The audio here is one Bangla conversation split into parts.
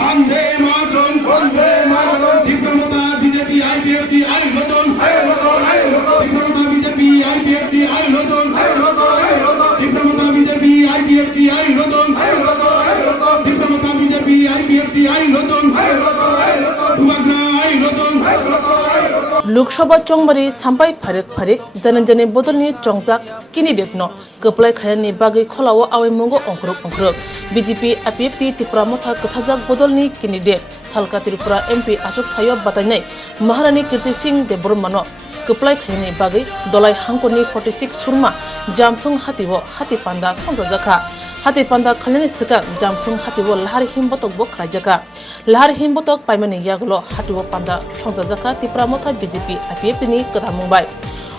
বন্দে মাতরম বন্দে মাতরম দীপ্তমতা বিজেপি আইপিএফটি আই নতুন দীপ্তমতা বিজেপি আইপিএফটি আই নতুন দীপ্তমতা বিজেপি আইপিএফটি আই নতুন দীপ্তমতা বিজেপি আইপিএফটি আই নতুন দুবাগ্রা আই নতুন लोकसभा चौंबारी सामबाय फारिक जने जने बदलनि चौंजाक कैंडिडेट न कपलाय खायनि बागै खलाव आवै मंगो अंख्रुक बीजेपी आईपीएफटी त्रिपुरा मथा कथाजाक बदलनि कैंडिडेट सालका त्रिपुरा एमपी आशोक थायो बातायनाय महारानी कीर्ति सिंह देबबर्मा कपलाय खायनि बागै दलाय हांखरनि 46 सुरमा जामथुं हातिबो हाति पान्दा संजाजाखा हाति पान्दा खालनि सिगां जामथुं हातिबो लाहार हिमबतकबो खायजाखा लाहार हिमबतक पाइमानि यागलो हातिबो पान्दा संजाजाखा त्रिपुरा मथा बीजेपी आईपीएफटी कथा मुंबाय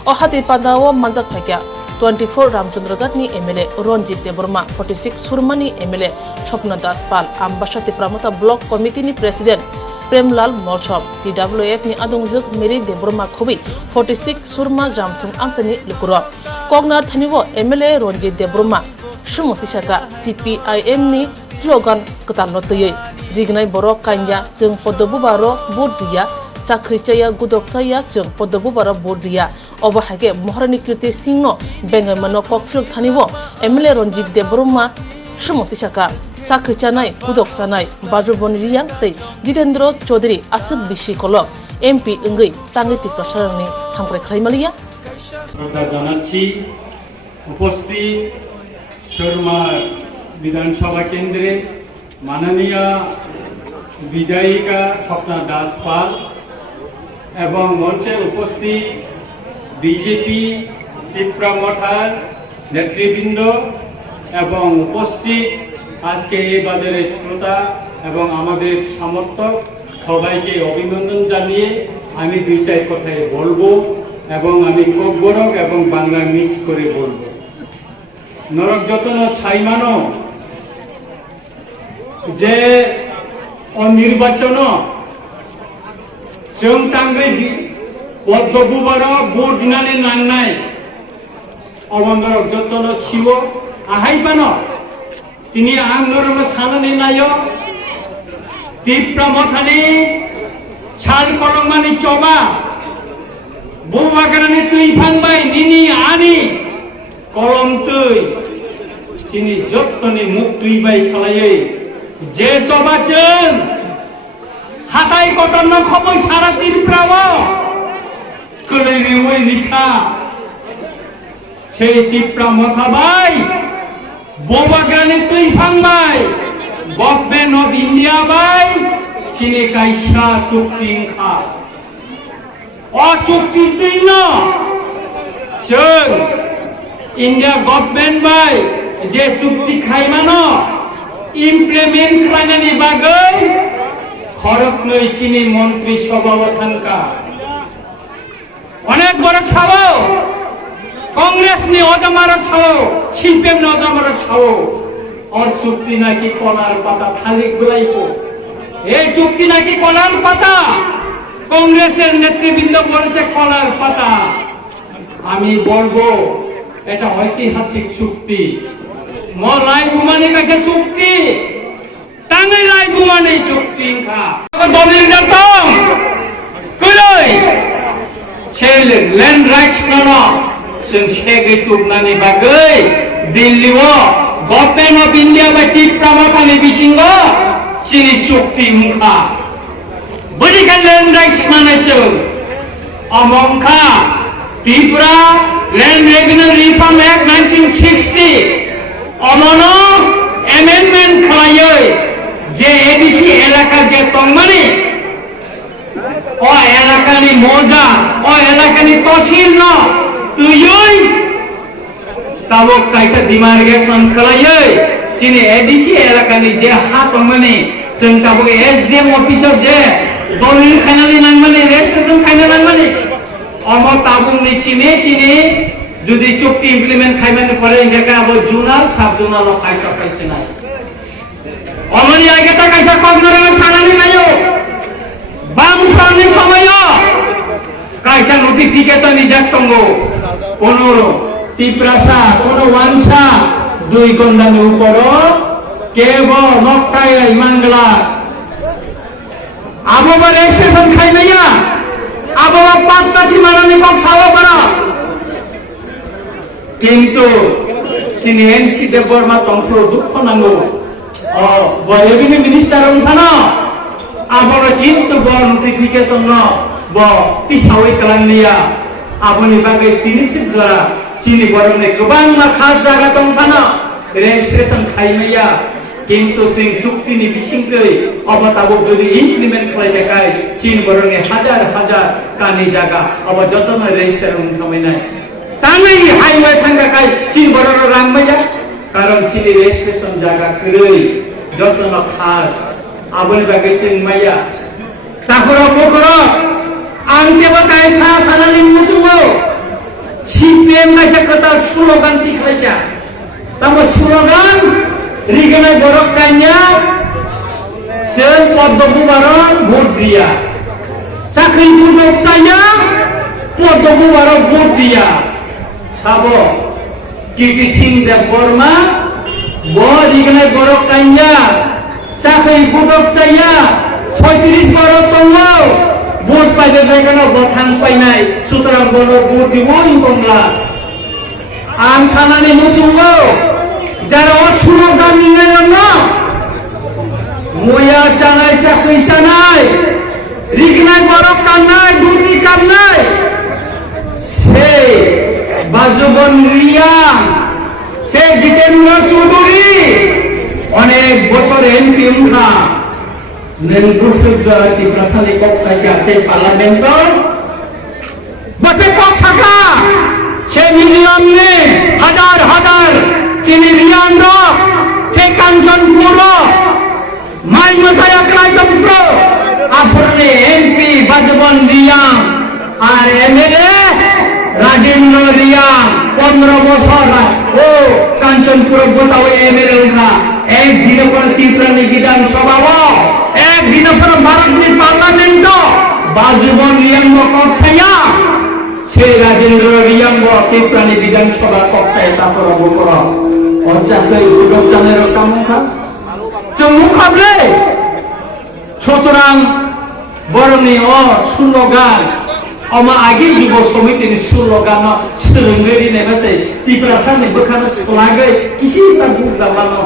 अ हाति पान्दाओ मानजाक फाइक्या 24 रामचंद्रगढ़नि एमएलए रंजित देबबर्मा 46 सुरमानि एमएलए स्वप्न दास पाल आमबासा त्रिपुरा मथा ब्लक कमिटिनि प्रेसिडेंट प्रेमलाल मलसम टीडब्ल्यूएफ नि आदंजक मेरी देबबर्मा खुबै 46 सुरमा जामथुं आमसानि लुकुरो कगनार थानिबो एमएलए रंजित देबबर्मा सुमति साका सीपीआईएम नि स्लोगान कतालनो तयै रिगनाय बर' कान्या जों पद्मबुबारो भोट दिया चाखैचाया गुदकचाया जों पद्मबुबारो भोट दिया अबहागे महारानी कीर्ति सिंह बेंगमनो ककफ्रुक थानिबो एमएलए रंजित देबबर्मा सुमति साका चाखैचानाय गुदकचानाय बाजुबन रियां तै जितेन्द्र चौधरी आसुक बिसिकल एमपी इंगै तांगैति प्रसारनि हामग्राय खालायमालिया জানাচ্ছি উপস্থিত শর্মা বিধানসভা কেন্দ্রে মাননীয় বিধায়িকা স্বপ্না দাস পাল এবং মঞ্চে উপস্থিত বিজেপি ত্রিপুরা মঠার নেতৃবৃন্দ এবং উপস্থিত আজকে এই বাজারের শ্রোতা এবং আমাদের সমর্থক সবাইকে অভিনন্দন জানিয়ে আমি দুই চার কথায় বলবো এবং আমি ককবরক এবং বাংলা মিক্স করে বলবো নরক যতন ছাইমানো যে অনির্বাচন जों तांगै पद्मबुबार भोट दिनानै नांनाय अबंदर जतन छिव आहायबानो तिनि आं नरम सानानै नायो त्रिपुरा मथानि साल कलमानि चबा बुबाग्रानि तुइ फानबाय निनि आनि कलम तुइ तिनि जतनि मुख तुइबाय खालायै जे चबाचों हाथाय कटन खबै सारा त्रिपुराव कलैरिवै रिखा সেই त्रिपुरा मथाबाय बुबाग्रानि तुइ फानबाय गभर्नमेन्ट अफ इंडिया बाय चिनि कायसा चुक्तिखा अचुक्ति तुइन जों India government by J चुक्ति खायमानो implement खालायनायनि बागै खरक नै चिनि मन्त्री सभाव थानका अनेक बड़ छावो कांग्रेस नि अजामारक छावो सीपीएम नि अजामारक छावो और चुक्ति नाकि कलार पाता थालिक गुलाइको এই চুক্তি নাকি কলার পাতা কংগ্রেসের নেতৃবৃন্দ বলেছে কলার পাতা আমি বলবো এটা ঐতিহাসিক চুক্তি মলাই গুমানি কাছে চুক্তি টাঙ্গাই লাই গুমানি চুক্তি খা দলিল দাতম কই সেই ল্যান্ড রাইটস ননো जों सेगै तुगनानि बागै दिल्लीव गभर्नमेन्ट अफ इंडिया बाय त्रिपुरा मथानि बिथिंगो चिनि चुक्ति मुखा बदिखान लैंड राइट्स मानायचो अमंखा Tripura land revenue reform act 1960 अमनो एमेंडमेंट खालायै जे एडीसी एलाका जे तंगमानि ओ एलाकानि मजा ओ एलाकानि तहसिल न तुयै ताबक कायसा डिमार्केशन खालायै चिनि एडीसी एलाकानि जे हा तंगमानि जों ताबक एसडीएम अफिसाव जे दलिल खायनानै नांमानि रेजिस्ट्रेशन खायना नांमानि अमो ताबुंनि चिनि जुदि चुक्ति इमप्लिमेंट खायमानि परे इंगाका अब जुनाल साब जुनाल खायसा खायसिनाय अमनि आगेता कायसा कगनराव सानानि नायो बाम फानि समय कायसा नोटिफिकेशन इजाक तंगो कोनो टिप्रासा कोनो वानसा दुई गंडानि ऊपर केवल नक्ताय इमानगला Abo registration khaimaya abo patkachi marani kok sawo bara কিন্তু চিনি এনসি দেববর্মা তন্ত্র দুঃখ নাঙ্গো রেভিনিউ মিনিস্টার ওখানো আবার কিন্তু নোটিফিকেশন তিসাওই কালাंनिया আবনি বাগে 30 জরা চিনি বরনে গোবাং মাখা জায়গা দंखाना রেজিস্ট্রেশন খাইমাইয়া কিন্তু চিন চুক্তিনি বিসিংকৈ অবতাবক যদি ইমপ্লিমেন্ট খাইতে কাই চিন বরনে হাজার হাজার কানি জায়গা অব যতন রেজিস্ট্রেশন খামাইনাই তানাই হাইওয়ে থাঙ্গা কাই চিন বরন রাংমাইয়া কারণ চিনি রেজিস্ট্রেশন জায়গা কই যতন খাস আবনি বাগে চিনমাইয়া তারপর বকরা আনতে বাকাই সা সানানি মুসুমো সিপিএম নাইসা কথা স্লোগান ঠিক হইয়া তারপর স্লোগান রিগেনা বরক কাইয়া সেন পদ্মকুমারন ভোট দিয়া চাকরি বুঝক চাইয়া পদ্মকুমারক ভোট দিয়া সাব কিটি সিং দেব বর্মা রিগেনা বরক কাইয়া চাকরি বুঝক চাইয়া 36 বরক তঙ্গ ভোট পাইবে বেগানো বথাং পাইনাই সুতরাং বড় ভোট দিব ইনকমলা আম সানানি মুসুমো যারা অসুরগান নিলেন না ময়া চানাই চাকরি চানাই রিগনাই বরক কান্নাই দুটি কান্নাই সে বাজবন রিয়া সে জিতেন্দ্র চৌধুরী অনেক বছর এমপি উঠা নেনবুসুর জয়তি প্রাথমিক কক্ষায় আছে পার্লামেন্ট বসে কক্ষা সে মিলিয়ন নে হাজার হাজার চিনি রিয়ান্ড সে কাঞ্চনপুর মাইনসায়া ক্রাইতপুর আপনি এমপি বাজবন রিয়াং আর এমএলএ রাজেন্দ্র রিয়াং 15 বছর ও কাঞ্চনপুর বসাও এমএলএ উঠা একদিন পর ত্রিপুরানি বিধানসভা একদিন পর ভারতের পার্লামেন্ট বাজবন রিয়াং কক্ষায়া সে রাজেন্দ্র রিয়াং ত্রিপুরানি বিধানসভা কক্ষায় তারপর বকর অঞ্চলে গুজব চালের কামখা চমুখাবলে সুতরাং বরণী স্লোগান অমা আগে যুব সমিতির স্লোগান সোलोंगिरि नेबासे ত্রিপুরা সামনে বখানো স্লাগে কিসি সাবুক দাবানো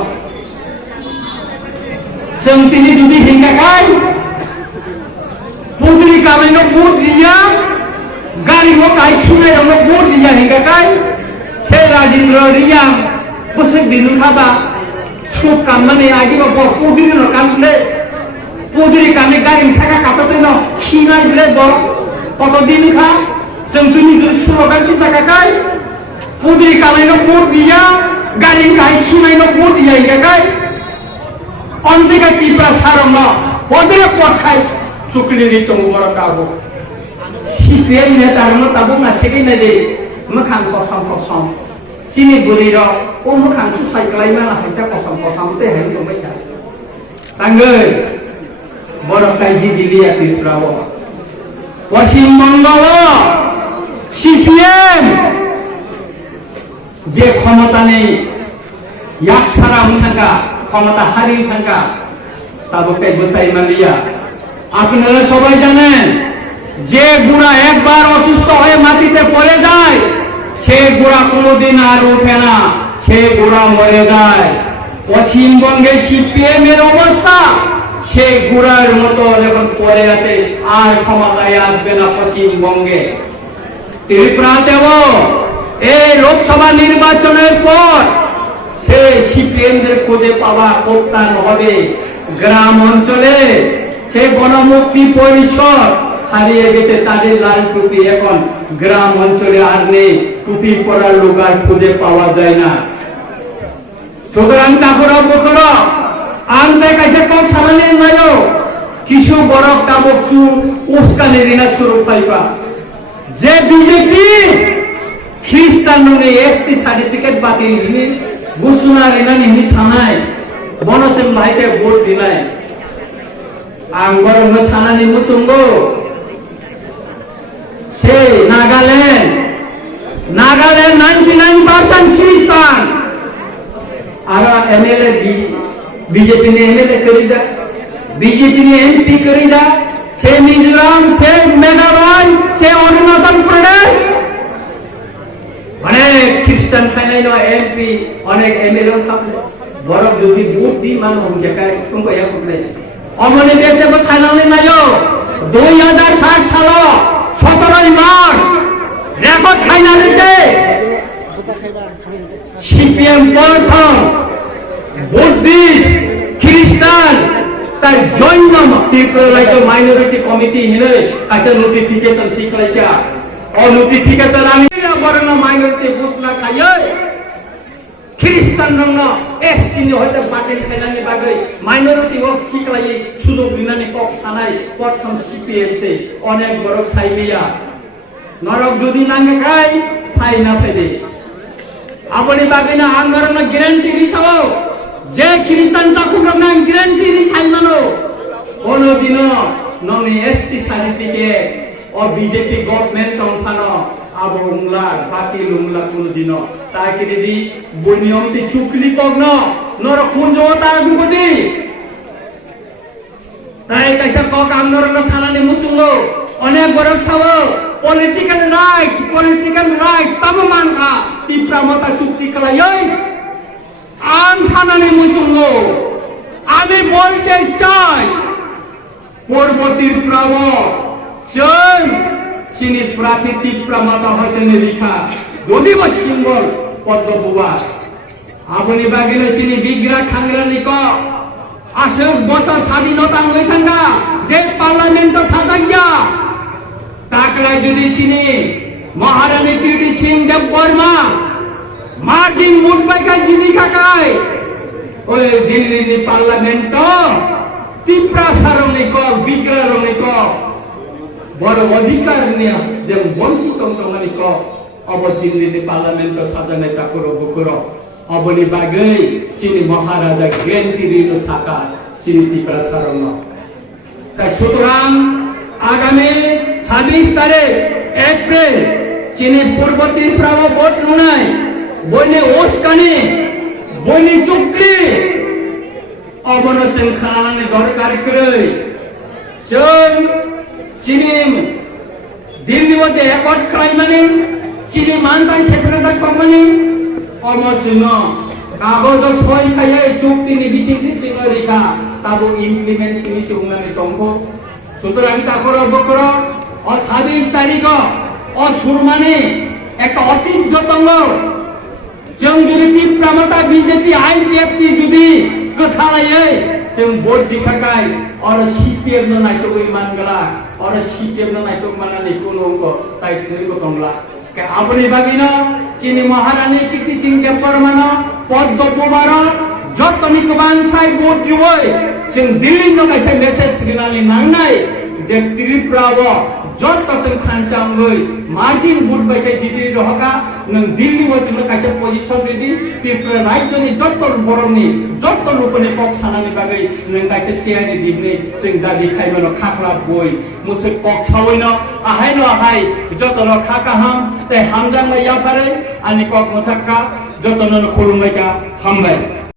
जों तिनि जुदि हिंगाखाय पुद्रि कामेनो बुट दिया गाड़ी को काई खिनाय हमनो बुट दिया हिंगाखाय से राजेंद्र रियां बसे बिनु खाबा सुक कामने आगे बो पुद्रि न कामले पुद्रि कामे गाड़ी साका काटते न खिनाय बिले बो कत दिन खा जों तिनि जुदि स्लोगान कि साकाखाय पुद्रि कामेनो बुट दिया गाड़ी काई खिनाय न बुट दिया हिंगाखाय অন্তিকা ত্রিপুরা সারম ওদের পক্ষায় চুকলি দিত বড় কাবো সিপিএম নেতার তাবো না সেকেন্ড দে মখান কসম কসম চিনি গুলির ও মখান সুসাই কলাইমা না হাইতা কসম কসম তে হেন তো বাইতা তাঙ্গে বড় কাইজি দিলিয়া ত্রিপুরা পশ্চিমবঙ্গ সিপিএম যে ক্ষমতা নেই এক ছাড়া থাকা ক্ষমতা হারিয়ে থাকা তাবকে গোসাই মালিয়া আপনারা সবাই জানেন যে গুড়া একবার অসুস্থ হয়ে মাটিতে পড়ে যায় সে গুড়া কোনোদিন আর ওঠে না সে গুড়া মরে যায় পশ্চিমবঙ্গে সিপিএম এর অবস্থা সে গুড়ার মতো যখন পড়ে আছে আর ক্ষমতায় আসবে না পশ্চিমবঙ্গে ত্রিপুরাতেও এই লোকসভা নির্বাচনের পর সে সিপিএমদের খুঁজে পাওয়া কপ্তান হবে গ্রাম অঞ্চলে সে গণমুক্তি পরিষদ হারিয়ে গেছে তাদের লাল টুপি এখন গ্রাম অঞ্চলে আর নেই টুপি পরার লোক আর খুঁজে পাওয়া যায় না সুতরাং তারপর বছর আনতে কাছে কম সামান্য নয় কিছু বড় কাবকসু উস্কানি রিনা শুরু পাইবা যে বিজেপি খ্রিস্টান এসটি সার্টিফিকেট বাতিল ঘোষণা রেনা নিহি সানাই বনসেম ভাইকে ভোট দিলাই আং গরম সানানি মুসুঙ্গো সে নাগাল্যান্ড 99% बीजेपी ने एमपी करी दा से मिजोरम से मेघालय से अरुणाचल प्रदेश अनेक ख्रिस्टान थानाय नो एमपी अनेक एमएलए थाबले बरफ जुदि भोट दी मान हम जकाय तुमको या कुले अमने देशे बो सानाले नायो 2007 साल 17 मार्च रेकर्ड खाइनाले सीपीएम प्रथम बुद्धिस्ट ख्रिस्टान तार जैन पिपललाइको माइनोरिटी कमिटी हिने काचा नोटिफिकेशन तिक्लाइका और नोटिफिकेशन आमी वर्ण माइनोरिटी बुसला खायो ख्रिस्टान रंग एसटी नि होते बाटेल खाइनानि बागै माइनोरिटी ओ तिक्लाइ सुजोग लिनानि पक सानाय प्रथम सीपीएम से अनेक बरक साइमिया नरक जुदि नांगाय फाइना फैदे आपनि बागैना आंगरन ग्यारेन्टी रिसाओ जे ख्रिस्टान ताकुरना ग्यारेन्टी रिसाइमानो कोनो दिनो ननि एसटी सर्टिफिकेट और बीजेपी गवर्नमेंट तंफानो आबो उंगला बाकी लुंगला कोनो दिनो ताकि दिदी बुनियमति चुकली कगनो नर खुंजो ता गुबदी ताई कैसा कक आंगरन सानानि मुसुंगो अनेक बरक सावो पॉलिटिकल राइट्स तब मानका तीव्रमता चुक्ति कलायै आम सानानि मुसुंगो आमी बोलते चाই পরবর্তীর প্রাব চৈ চিনি প্রাকৃতিক প্রামতা হইতে নিরিখা যদিব সিম্বল পদ্মবুবা আপনি বাগিলে চিনি বিগ্রা খাংরা নিক আসে বছর স্বাধীনতা হই থাকা যে পার্লামেন্ট সাজাইয়া তাকলা যদি চিনি মহারানী কীর্তি সিং দেব বর্মা মার্জিন মুটবাইকা জিনি কাকাই ওই দিল্লি পার্লামেন্ট तीव्र सारंगनि को बिग्रा रंगनि को बड़ अधिकार निया जे वंचित तंत्रनि को अब दिल्ली पार्लियामेंट साजानाय ताकुरो बुकुरो अबनि बागै चिनि महाराजा ग्यारेन्टी रिनो साका चिनि तीव्र सारंग ताई सुतरां आगामी 26 तारिख एप्रिल चिनि पूर्व त्रिपुरा भोट लुनाय बयने ओस्कानि बयने चुक्ति अबनो जों खालामनानै दरकार करै जों चिनि दिल्ली मते एकट खालामनानै चिनि मानताय सेक्रेटारि कम्पानि अमचिनो कागज सय खायै चुक्तिनि बिसिंथि सिंगरिका ताबो इमप्लिमेन्ट सिनि सिंगनानै दंखो सुतरां ताकरो बकरो और 26 तारिख और सुरमानि একটা ঐতিহ্যতম जों जुदि तीव्रमता बीजेपी आईपीएफटी जुदि कथालायै जों भोट दिखाखाय और सीपीएम न नायटक मानगला और सीपीएम न नायटक माननानै कोनो ताइ नैबो दंला के आपनि बागिनो चिनि महारानी कीर्ति सिंह देबबर्मान पद्मकुमार जतनि गोबां साइ भोट दिवै जों दिल्ली न कायसे मेसेज रिनालि नांनाय जे त्रिपुराव जत जों खानचांगै मार्जिन भोट बायखाय जिति रहका नों दिल्ली वजों कायसे पजिशन रेडी त्रिपुरा राज्यनि जत बरमनि जत लोकनि पक सानानि बागै नों कायसे सियानि दिगनि जों दा दिखायमनो खाखला बय मुसे पक सावैनो आहायनो आहाय जतनो खाकाहाम ते हामजांला याफारै आनि पक मथाका जतनो खुलुमबायका हामबाय।